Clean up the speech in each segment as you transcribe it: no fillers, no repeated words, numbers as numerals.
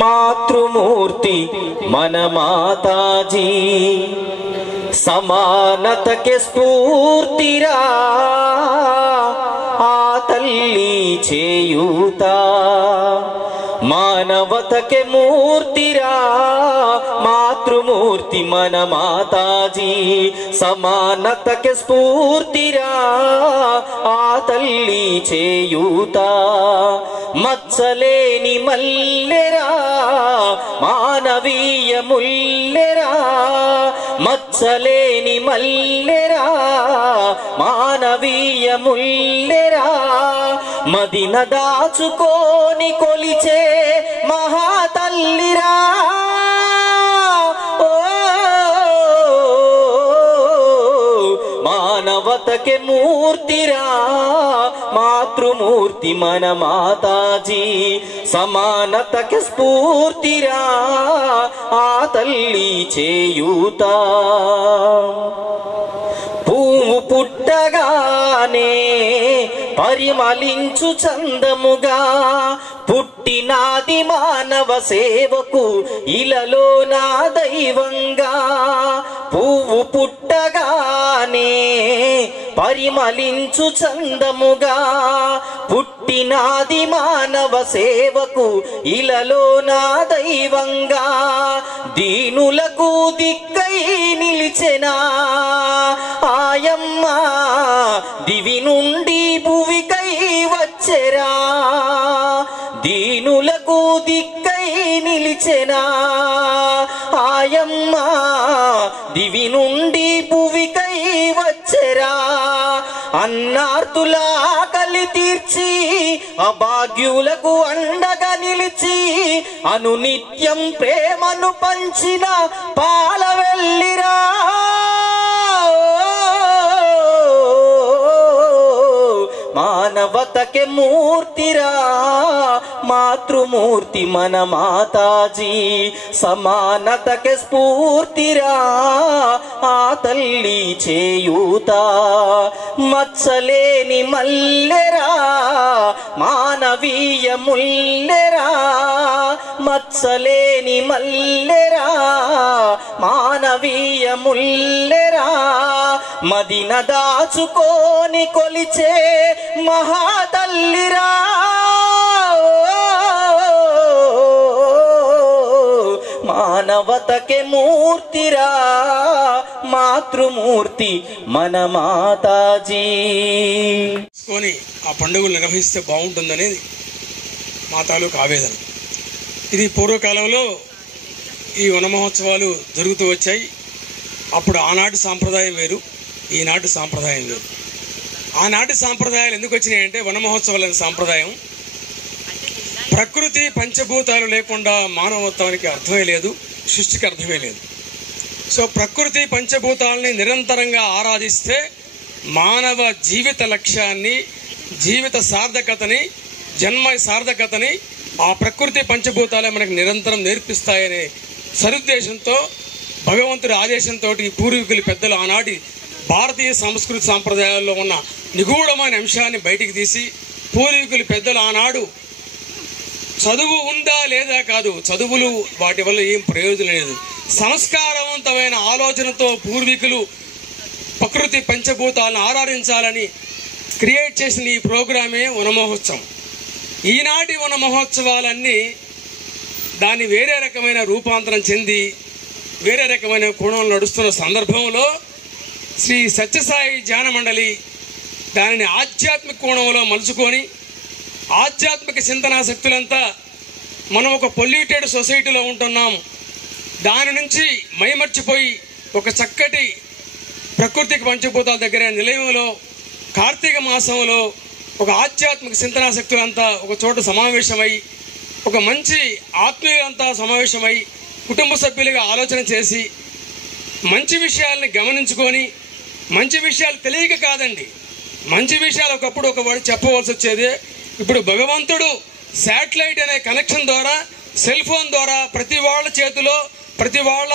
మాతృమూర్తి మన మాతాజీ సమానతకే స్ఫూర్తిరా ఆ తల్లి చేయూత మానవతకే మూర్తిరా మాతృమూర్తి మన మాతాజీ సమానతకే స్ఫూర్తిరా ఆ తల్లి చేయూత మచ్చలేని మల్లెరా మానవీయ ముల్లెరా మచ్చలేని మల్లెరా మానవీయ ముల్లెరా మదిన దాచుకోని కొలిచే మహాతల్లిరా మానవతకే మూర్తిరా మాతృమూర్తి మన మాతాజీ సమానతకే స్ఫూర్తిరా ఆ తల్లి చేయూత పువ్వు పుట్టగానే పరిమళించు చందముగా పుట్టినాది మానవ సేవకు ఇలలో నా దైవంగా పువ్వు పుట్టగానే పరిమళించు చందముగా పుట్టినాది మానవ సేవకు ఇలలో నా దైవంగా దీనులకు దిక్కై నిలిచెనా ఆయమ్మ దివి నుండి భువికై వచ్చెరా దీనులకు దిక్కై నిలిచెనా ఆయమ్మ దివి నుండి భువికై వచ్చెరా అన్నార్తుల ఆకలి తీర్చి అభాగ్యులకు అండగా నిలిచి అనునిత్యం ప్రేమను పంచిన పాలవెల్లిరా మానవతకే మూర్తిరా మాతృమూర్తి మన మాతాజీ సమానతకే స్ఫూర్తిరా ఆ తల్లి చేయూత మచ్చలేని మల్లెరా మానవీయ ముల్లెరా మచ్చలేని మల్లెరా మానవీయ ముల్లెరా మదిన దాచుకోని కొలిచే మహాతల్లిరా మానవతకే మూర్తిరా మాతృమూర్తి మన మాతాజీ ఆ పండుగలు నిర్వహిస్తే బాగుంటుందనేది మా తాలూకు ఆవేదన. ఇది పూర్వకాలంలో ఈ వన మహోత్సవాలు జరుగుతూ వచ్చాయి. అప్పుడు ఆనాటి సాంప్రదాయం వేరు, ఈనాటి సాంప్రదాయం వేరు. ఆనాటి సాంప్రదాయాలు ఎందుకు వచ్చినాయంటే వన మహోత్సవాల సాంప్రదాయం ప్రకృతి పంచభూతాలు లేకుండా మానవత్వానికి అర్థమే లేదు, సృష్టికి అర్థమే లేదు. సో ప్రకృతి పంచభూతాలని నిరంతరంగా ఆరాధిస్తే మానవ జీవిత లక్ష్యాన్ని, జీవిత సార్థకతని, జన్మ సార్థకతని ఆ ప్రకృతి పంచభూతాలే మనకు నిరంతరం నేర్పిస్తాయనే సదుద్దేశంతో భగవంతుడి ఆదేశంతో పూర్వీకులు పెద్దలు ఆనాటి భారతీయ సంస్కృతి సాంప్రదాయాల్లో ఉన్న నిగూఢమైన అంశాన్ని బయటికి తీసి పూర్వీకులు పెద్దలు ఆనాడు చదువు ఉందా లేదా కాదు, చదువులు వాటి వల్ల ఏం ప్రయోజనం లేదు, సంస్కారవంతమైన ఆలోచనతో పూర్వీకులు ప్రకృతి పంచభూతాలను ఆరాధించాలని క్రియేట్ చేసిన ఈ ప్రోగ్రామే వన మహోత్సవం. ఈనాటి వన మహోత్సవాలన్నీ దాన్ని వేరే రకమైన రూపాంతరం చెంది వేరే రకమైన కోణంలో నడుస్తున్న సందర్భంలో శ్రీ సత్యసాయి ధ్యాన మండలి దానిని ఆధ్యాత్మిక కోణంలో మలుచుకొని ఆధ్యాత్మిక చింతనాశక్తులంతా మనం ఒక పొల్యూటెడ్ సొసైటీలో ఉంటున్నాం, దాని నుంచి మైమర్చిపోయి ఒక చక్కటి ప్రకృతికి పంచభూతాల దగ్గర నిలయంలో కార్తీక మాసంలో ఒక ఆధ్యాత్మిక చింతనాశక్తులంతా ఒక చోట సమావేశమై ఒక మంచి ఆత్మీయులంతా సమావేశమై కుటుంబ సభ్యులుగా ఆలోచన చేసి మంచి విషయాల్ని గమనించుకొని, మంచి విషయాలు తెలియక కాదండి, మంచి విషయాలు ఒకప్పుడు ఒకవాడు చెప్పవలసి వచ్చేది. ఇప్పుడు భగవంతుడు శాటిలైట్ అనే కనెక్షన్ ద్వారా, సెల్ ఫోన్ ద్వారా ప్రతి వాళ్ళ చేతిలో, ప్రతి వాళ్ళ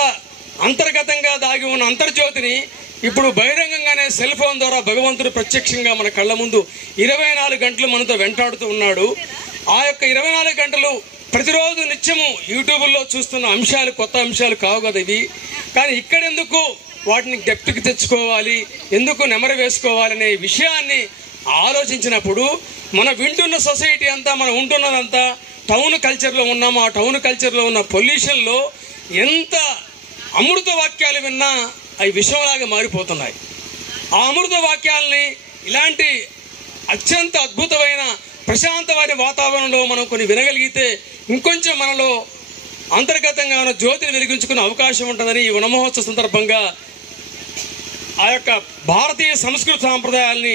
అంతర్గతంగా దాగి ఉన్న అంతర్జ్యోతిని ఇప్పుడు బహిరంగంగానే సెల్ ఫోన్ ద్వారా భగవంతుడు ప్రత్యక్షంగా మన కళ్ళ ముందు 24 గంటలు మనతో వెంటాడుతూ ఉన్నాడు. ఆ యొక్క 24 గంటలు ప్రతిరోజు నిత్యము యూట్యూబ్లో చూస్తున్న అంశాలు కొత్త అంశాలు కావు కదా ఇవి. కానీ ఇక్కడెందుకు వాటిని డెప్త్కి తెచ్చుకోవాలి, ఎందుకు నెమరు వేసుకోవాలనే విషయాన్ని ఆలోచించినప్పుడు మన వింటున్న సొసైటీ అంతా, మనం ఉంటున్నదంతా టౌన్ కల్చర్లో ఉన్నాము. ఆ టౌన్ కల్చర్లో ఉన్న పొల్యూషన్లో ఎంత అమృత వాక్యాలు విన్నా అవి విషంలాగా మారిపోతున్నాయి. ఆ అమృత వాక్యాలని ఇలాంటి అత్యంత అద్భుతమైన ప్రశాంతమైన వాతావరణంలో మనం కొన్ని వినగలిగితే ఇంకొంచెం మనలో అంతర్గతంగా ఉన్న జ్యోతిని వెలిగించుకునే అవకాశం ఉంటుందని ఈ వనమహోత్సవ సందర్భంగా ఆ యొక్క భారతీయ సంస్కృతి సాంప్రదాయాల్ని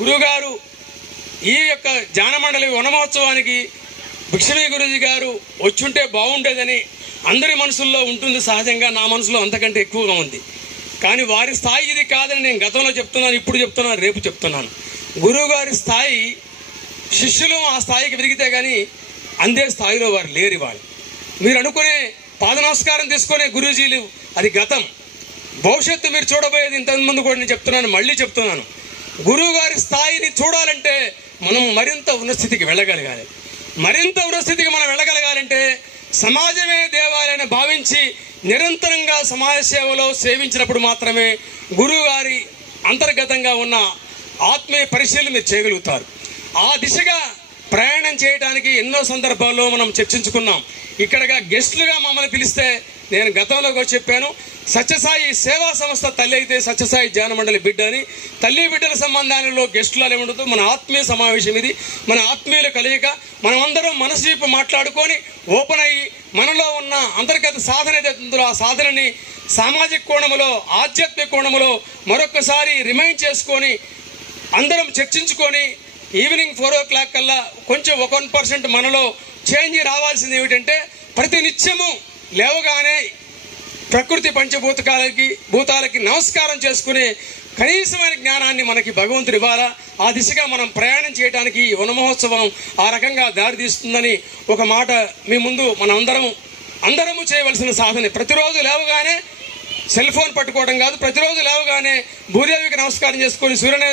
గురువుగారు ఈ యొక్క జ్ఞానమండలి వనమహోత్సవానికి భిక్షమీ గురూజీ గారు వచ్చుంటే బాగుండేదని అందరి మనసుల్లో ఉంటుంది. సహజంగా నా మనసులో అంతకంటే ఎక్కువగా ఉంది. కానీ వారి స్థాయి ఇది కాదని నేను గతంలో చెప్తున్నాను, ఇప్పుడు చెప్తున్నాను, రేపు చెప్తున్నాను. గురువుగారి స్థాయి శిష్యులు ఆ స్థాయికి పెరిగితే కానీ అందే స్థాయిలో వారు లేరు. వాళ్ళు మీరు అనుకునే పాద నమస్కారం తీసుకునే గురూజీలు అది గతం. భవిష్యత్తు మీరు చూడబోయేది ఇంతకుముందు కూడా నేను చెప్తున్నాను, మళ్ళీ చెప్తున్నాను. గురువు గారి స్థాయిని చూడాలంటే మనం మరింత ఉన్నస్థితికి వెళ్ళగలగాలి. మరింత ఉన్నస్థితికి మనం వెళ్ళగలగాలంటే సమాజమే దేవాలయాన్ని భావించి నిరంతరంగా సమాజ సేవలో సేవించినప్పుడు మాత్రమే గురువు గారి అంతర్గతంగా ఉన్న ఆత్మీయ పరిశీలన మీరు చేయగలుగుతారు. ఆ దిశగా ప్రయాణం చేయడానికి ఎన్నో సందర్భాల్లో మనం చర్చించుకున్నాం. ఇక్కడగా గెస్టులుగా మమ్మల్ని పిలిస్తే నేను గతంలో కూడా చెప్పాను, సత్యసాయి సేవా సంస్థ తల్లి అయితే సత్యసాయి ధ్యాన మండలి బిడ్డ అని. తల్లి బిడ్డల సంబంధాలలో గెస్టులు అలా ఉండదు. మన ఆత్మీయ సమావేశం ఇది, మన ఆత్మీయుల కలయిక. మనమందరం మనసు వైపు మాట్లాడుకొని ఓపెన్ అయ్యి మనలో ఉన్న అంతర్గత సాధన ఏదైతుందో ఆ సాధనని సామాజిక కోణములో, ఆధ్యాత్మిక కోణములో మరొకసారి రిమైండ్ చేసుకొని అందరం చర్చించుకొని ఈవినింగ్ 4 o'clock కల్లా కొంచెం 1% మనలో చేంజ్ రావాల్సింది ఏమిటంటే ప్రతి నిత్యము లేవగానే ప్రకృతి భూతాలకి నమస్కారం చేసుకునే కనీసమైన జ్ఞానాన్ని మనకి భగవంతుడు ఇవ్వాలా. ఆ దిశగా మనం ప్రయాణం చేయడానికి వనమహోత్సవం ఆ రకంగా దారితీస్తుందని ఒక మాట మీ ముందు అందరము చేయవలసిన సాధన. ప్రతిరోజు లేవగానే సెల్ ఫోన్ పట్టుకోవడం కాదు, ప్రతిరోజు లేవగానే భూదేవికి నమస్కారం చేసుకొని, సూర్య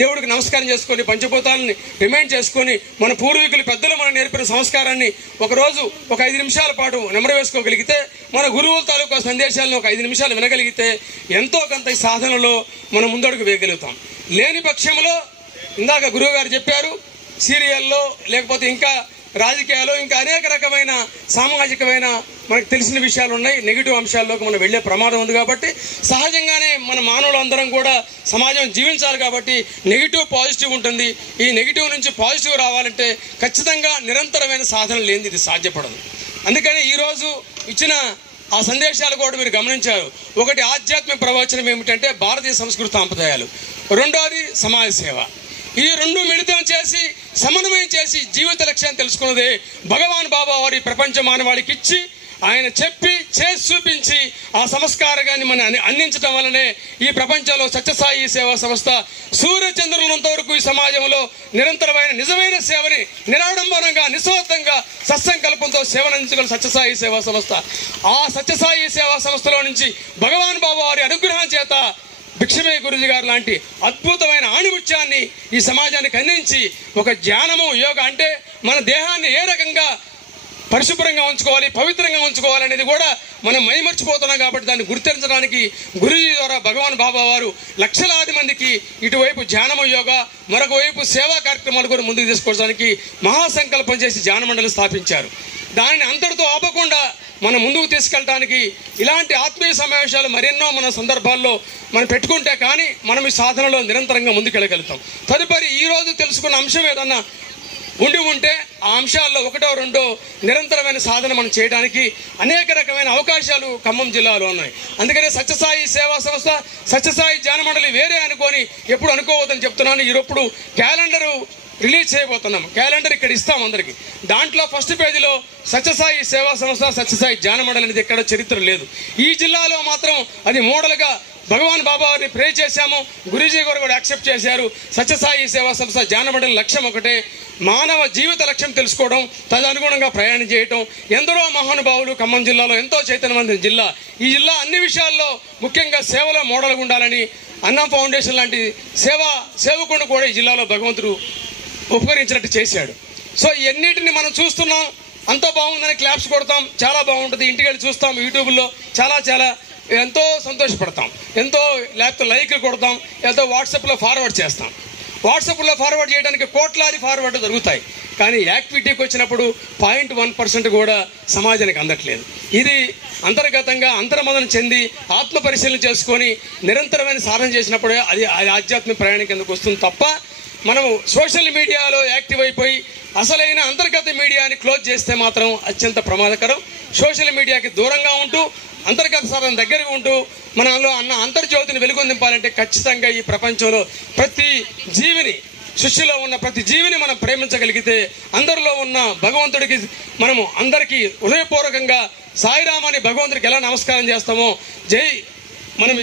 దేవుడికి నమస్కారం చేసుకొని, పంచభూతాలని రిమైండ్ చేసుకొని, మన పూర్వీకులు పెద్దలు మనం నేర్పిన సంస్కారాన్ని ఒకరోజు ఒక 5 నిమిషాల పాటు నెమరు వేసుకోగలిగితే, మన గురువుల తాలూకా సందేశాలను ఒక 5 నిమిషాలు వినగలిగితే ఎంతో కొంత ఈ సాధనలో మనం ముందడుగు వేయగలుగుతాం. లేని పక్షంలో ఇందాక గురువు గారు చెప్పారు, సీరియల్లో లేకపోతే ఇంకా రాజకీయాలు ఇంకా అనేక రకమైన సామాజికమైన మనకు తెలిసిన విషయాలు ఉన్నాయి. నెగిటివ్ అంశాల్లోకి మనం వెళ్లే ప్రమాదం ఉంది. కాబట్టి సహజంగానే మన మానవులందరం కూడా సమాజం జీవించాలి. కాబట్టి నెగిటివ్ పాజిటివ్ ఉంటుంది. ఈ నెగిటివ్ నుంచి పాజిటివ్ రావాలంటే ఖచ్చితంగా నిరంతరమైన సాధన లేనిది ఇది సాధ్యపడదు. అందుకని ఈరోజు ఇచ్చిన ఆ సందేశాలు కూడా మీరు గమనించారు. ఒకటి ఆధ్యాత్మిక ప్రవచనం ఏమిటంటే భారతీయ సంస్కృతి సాంప్రదాయాలు, రెండోది సమాజ సేవ. ఈ రెండు మిళితం చేసి సమన్వయం చేసి జీవిత లక్ష్యాన్ని తెలుసుకున్నదే భగవాన్ బాబా వారి ప్రపంచ మానవాళికి ఇచ్చి ఆయన చెప్పి చేసి చూపించి ఆ సంస్కారాన్ని మనం అందించడం వల్లనే ఈ ప్రపంచంలో సత్యసాయి సేవా సంస్థ సూర్యచంద్రులంత వరకు ఈ సమాజంలో నిరంతరమైన నిజమైన సేవని నిరాడంబరంగా నిస్వార్థంగా సత్సంకల్పంతో సేవనందించగల సత్యసాయి సేవా సంస్థ. ఆ సత్యసాయి సేవా సంస్థలో నుంచి భగవాన్ బాబా వారి అనుగ్రహం చేత భిక్షమీ గురూజీ గారు లాంటి అద్భుతమైన ఆణిముత్యాన్ని ఈ సమాజానికి అందించి ఒక ధ్యానము యోగా అంటే మన దేహాన్ని ఏ రకంగా పరిశుభ్రంగా ఉంచుకోవాలి, పవిత్రంగా ఉంచుకోవాలి అనేది కూడా మనం మైమర్చిపోతున్నాం. కాబట్టి దాన్ని గుర్తించడానికి గురూజీ ద్వారా భగవాన్ బాబా వారు లక్షలాది మందికి ఇటువైపు ధ్యానము యోగా, మరొక వైపు సేవా కార్యక్రమాలు కూడా ముందుకు తీసుకోవడానికి మహాసంకల్పం చేసి ధ్యాన మండలి స్థాపించారు. దానిని అంతటితో ఆపకుండా మనం ముందుకు తీసుకెళ్ళడానికి ఇలాంటి ఆత్మీయ సమావేశాలు మరెన్నో మన సందర్భాల్లో మనం పెట్టుకుంటే కానీ మనం ఈ సాధనలో నిరంతరంగా ముందుకెళ్ళగలుగుతాం. తదుపరి ఈరోజు తెలుసుకున్న అంశం ఏదన్నా ఉంటే ఆ అంశాల్లో 1, 2 నిరంతరమైన సాధన మనం చేయడానికి అనేక రకమైన అవకాశాలు ఖమ్మం జిల్లాలో ఉన్నాయి. అందుకనే సత్యసాయి సేవా సంస్థ, సత్యసాయి ధ్యాన మండలి వేరే అనుకొని ఎప్పుడు అనుకోవద్దని చెప్తున్నాను. ఈరోజు క్యాలెండరు రిలీజ్ చేయబోతున్నాం. క్యాలెండర్ ఇక్కడ ఇస్తాం అందరికి. దాంట్లో ఫస్ట్ పేజీలో సత్యసాయి సేవా సంస్థ, సత్యసాయి ధ్యాన మండలి అనేది ఎక్కడ చరిత్ర లేదు. ఈ జిల్లాలో మాత్రం అది మోడల్గా భగవాన్ బాబా వారిని ప్రే చేశాము. గురూజీ గారు కూడా యాక్సెప్ట్ చేశారు. సత్యసాయి సేవా సంస్థ ధ్యాన మండలి లక్ష్యం ఒకటే, మానవ జీవిత లక్ష్యం తెలుసుకోవడం, తదనుగుణంగా ప్రయాణం చేయటం. ఎందరో మహానుభావులు ఖమ్మం జిల్లాలో ఎంతో చైతన్యవంతమైన జిల్లా. ఈ జిల్లా అన్ని విషయాల్లో ముఖ్యంగా సేవలో మోడల్గా ఉండాలని అన్నా ఫౌండేషన్ లాంటి సేవకుడు కూడా ఈ జిల్లాలో భగవంతుడు ఉపకరించినట్టు చేశాడు. సో ఇవన్నిటిని మనం చూస్తున్నాం. అంత బాగుందని క్లాప్స్ కొడతాం, చాలా బాగుంటుంది, ఇంటికి వెళ్ళి చూస్తాం, యూట్యూబ్లో చాలా ఎంతో సంతోషపడతాం, ఎంతో లేకపోతే లైక్లు కొడతాం, ఎంతో వాట్సాప్లో ఫార్వర్డ్ చేస్తాం. వాట్సాప్లో ఫార్వర్డ్ చేయడానికి కోట్లాది ఫార్వర్డ్ జరుగుతాయి, కానీ యాక్టివిటీకి వచ్చినప్పుడు 0.1% కూడా సమాజానికి అందట్లేదు. ఇది అంతర్గతంగా అంతర్మదన చెంది ఆత్మ పరిశీలన చేసుకొని నిరంతరమైన సాధన చేసినప్పుడే అది ఆధ్యాత్మిక ప్రయాణం కిందకు వస్తుంది తప్ప మనము సోషల్ మీడియాలో యాక్టివ్ అయిపోయి అసలైన అంతర్గత మీడియాని క్లోజ్ చేస్తే మాత్రం అత్యంత ప్రమాదకరం. సోషల్ మీడియాకి దూరంగా ఉంటూ అంతర్గత సాధన దగ్గరగా ఉంటూ మనలో అంతర్జ్యోతిని వెలుగొందింపాలంటే ఖచ్చితంగా ఈ ప్రపంచంలో ప్రతి జీవిని, సృష్టిలో ఉన్న ప్రతి జీవిని మనం ప్రేమించగలిగితే అందరిలో ఉన్న భగవంతుడికి మనము అందరికీ హృదయపూర్వకంగా సాయిరామ్ అని భగవంతుడికి ఎలా నమస్కారం చేస్తామో, జై మనం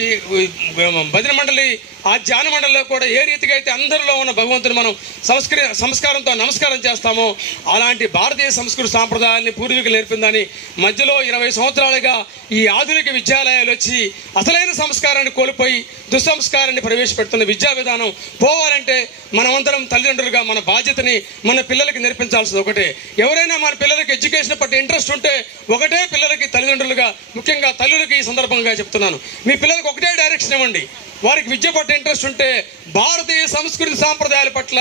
భజన మండలి ఆ ధ్యాన మండలిలో కూడా ఏ రీతిగా అయితే అందరిలో ఉన్న భగవంతుని మనం సంస్కారంతో నమస్కారం చేస్తామో అలాంటి భారతీయ సంస్కృతి సాంప్రదాయాల్ని పూర్వీకులు నేర్పిందని మధ్యలో 20 సంవత్సరాలుగా ఈ ఆధునిక విద్యాలయాలు వచ్చి అసలైన సంస్కారాన్ని కోల్పోయి దుస్సంస్కారాన్ని ప్రవేశపెడుతున్న విద్యా విధానం పోవాలంటే మనమందరం తల్లిదండ్రులుగా మన బాధ్యతని మన పిల్లలకి నేర్పించాల్సింది ఒకటే. ఎవరైనా మన పిల్లలకి ఎడ్యుకేషన్ పట్ల ఇంట్రెస్ట్ ఉంటే ఒకటే పిల్లలకి తల్లిదండ్రులుగా, ముఖ్యంగా తల్లులకి ఈ సందర్భంగా చెప్తున్నాను, మీ పిల్లలకు ఒకటే డైరెక్షన్ ఇవ్వండి. వారికి విద్య పట్ల ఇంట్రెస్ట్ ఉంటే భారతీయ సంస్కృతి సాంప్రదాయాల పట్ల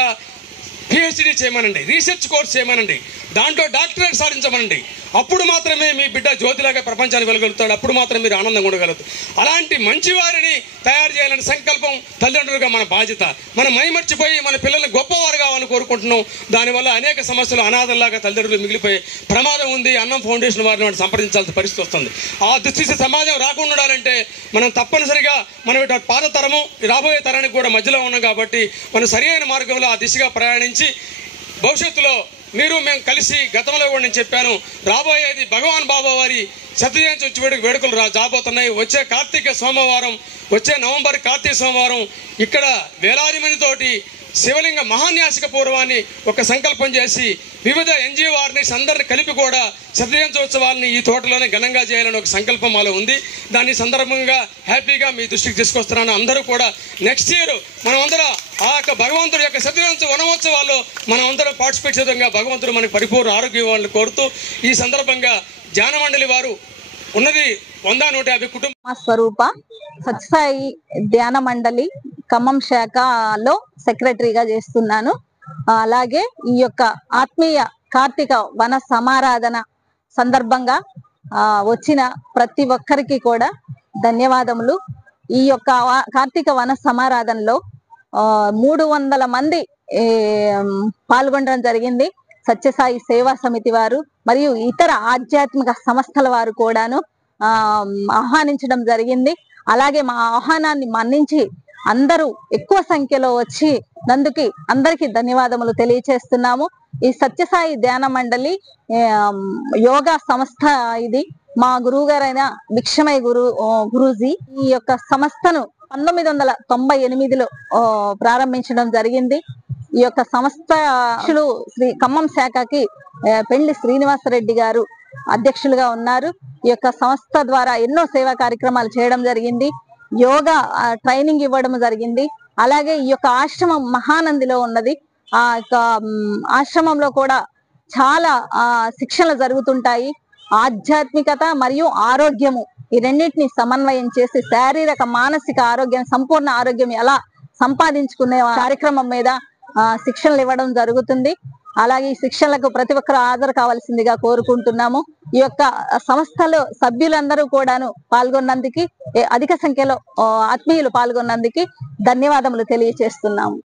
PhD చేయమనండి, రీసెర్చ్ కోర్స్ చేయమనండి, దాంట్లో డాక్టరేట్ సాధించమనండి. అప్పుడు మాత్రమే మీ బిడ్డ జ్యోతిలాగా ప్రపంచాన్ని వెలగలుగుతాడు, అప్పుడు మాత్రమే మీరు ఆనందంగా ఉండగలుగుతారు. అలాంటి మంచి వారిని తయారు చేయాలని సంకల్పం తల్లిదండ్రులుగా మన బాధ్యత. మనం మైమర్చిపోయి మన పిల్లల్ని గొప్పవారు కావాలని కోరుకుంటున్నాం. దానివల్ల అనేక సమస్యలు అనాథల్లాగా తల్లిదండ్రులు మిగిలిపోయే ప్రమాదం ఉంది. అన్నం ఫౌండేషన్ వారిని సంప్రదించాల్సిన పరిస్థితి వస్తుంది. ఆ దుస్థితి సమాజం రాకుండా ఉండాలంటే మనం తప్పనిసరిగా మనం పాత తరము రాబోయే తరానికి కూడా మధ్యలో ఉన్నాం కాబట్టి మనం సరైన మార్గంలో ఆ దిశగా ప్రయాణించి భవిష్యత్తులో మీరు మేము కలిసి, గతంలో కూడా నేను చెప్పాను, రాబోయేది భగవాన్ బాబా వారి శతజయంతి వేడుకలు రాబోతున్నాయి. వచ్చే కార్తీక సోమవారం, వచ్చే నవంబర్ కార్తీక సోమవారం ఇక్కడ వేలాది మందితోటి శివలింగ మహాన్యాసిక పూర్వాన్ని ఒక సంకల్పం చేసి వివిధ NGO వారిని అందరిని కలిపి కూడా శతజయంత్యోత్సవాలని ఈ తోటలోనే ఘనంగా చేయాలని ఒక సంకల్పం మాలో ఉంది. దాని సందర్భంగా హ్యాపీగా మీ దృష్టికి తీసుకొస్తున్నాను. అందరూ కూడా నెక్స్ట్ ఇయర్ మనం అందరం ఆ యొక్క భగవంతుడి యొక్క శతజయంతి వనమోత్సవాల్లో మనం అందరం పార్టిసిపేట్ చేయడంగా భగవంతుడు మనకి పరిపూర్ణ ఆరోగ్యం వాళ్ళని కోరుతూ ఈ సందర్భంగా ధ్యాన మండలి వారు ఉన్నది 100-150 కుటుంబ స్వరూప సత్యసాయి ధ్యాన మండలి ఖమ్మం శాఖలో సెక్రటరీగా చేస్తున్నాను. అలాగే ఈ యొక్క ఆత్మీయ కార్తీక వన సమారాధన సందర్భంగా వచ్చిన ప్రతి ఒక్కరికి కూడా ధన్యవాదములు. ఈ యొక్క కార్తీక వన సమారాధనలో 300 మంది పాల్గొనడం జరిగింది. సత్యసాయి సేవా సమితి వారు మరియు ఇతర ఆధ్యాత్మిక సంస్థల వారు కూడాను ఆహ్వానించడం జరిగింది. అలాగే మా ఆహ్వానాన్ని మన్నించి అందరూ ఎక్కువ సంఖ్యలో వచ్చి నందుకి అందరికీ ధన్యవాదములు తెలియచేస్తున్నాము. ఈ సత్యసాయి ధ్యాన మండలి యోగా సంస్థ ఇది. మా గురువు గారైన భిక్షమయ్య గురూజీ ఈ యొక్క సంస్థను 1998లో ప్రారంభించడం జరిగింది. ఈ యొక్క సంస్థ శ్రీ ఖమ్మం శాఖకి పెండ్లి శ్రీనివాసరెడ్డి గారు అధ్యక్షులుగా ఉన్నారు. ఈ యొక్క సంస్థ ద్వారా ఎన్నో సేవా కార్యక్రమాలు చేయడం జరిగింది. యోగా ట్రైనింగ్ ఇవ్వడం జరిగింది. అలాగే ఈ యొక్క ఆశ్రమం మహానందిలో ఉన్నది. ఆ యొక్క ఆశ్రమంలో కూడా చాలా శిక్షణలు జరుగుతుంటాయి. ఆధ్యాత్మికత మరియు ఆరోగ్యము ఈ రెండింటిని సమన్వయం చేసి శారీరక మానసిక ఆరోగ్యం, సంపూర్ణ ఆరోగ్యం ఎలా సంపాదించుకునే కార్యక్రమం మీద శిక్షణలు ఇవ్వడం జరుగుతుంది. అలాగే ఈ శిక్షణలకు ప్రతి ఒక్కరు హాజరు కావాల్సిందిగా కోరుకుంటున్నాము. ఈ యొక్క సంస్థలో సభ్యులందరూ కూడాను పాల్గొన్నందుకు, అధిక సంఖ్యలో ఆత్మీయులు పాల్గొన్నందుకు ధన్యవాదములు తెలియజేస్తున్నాము.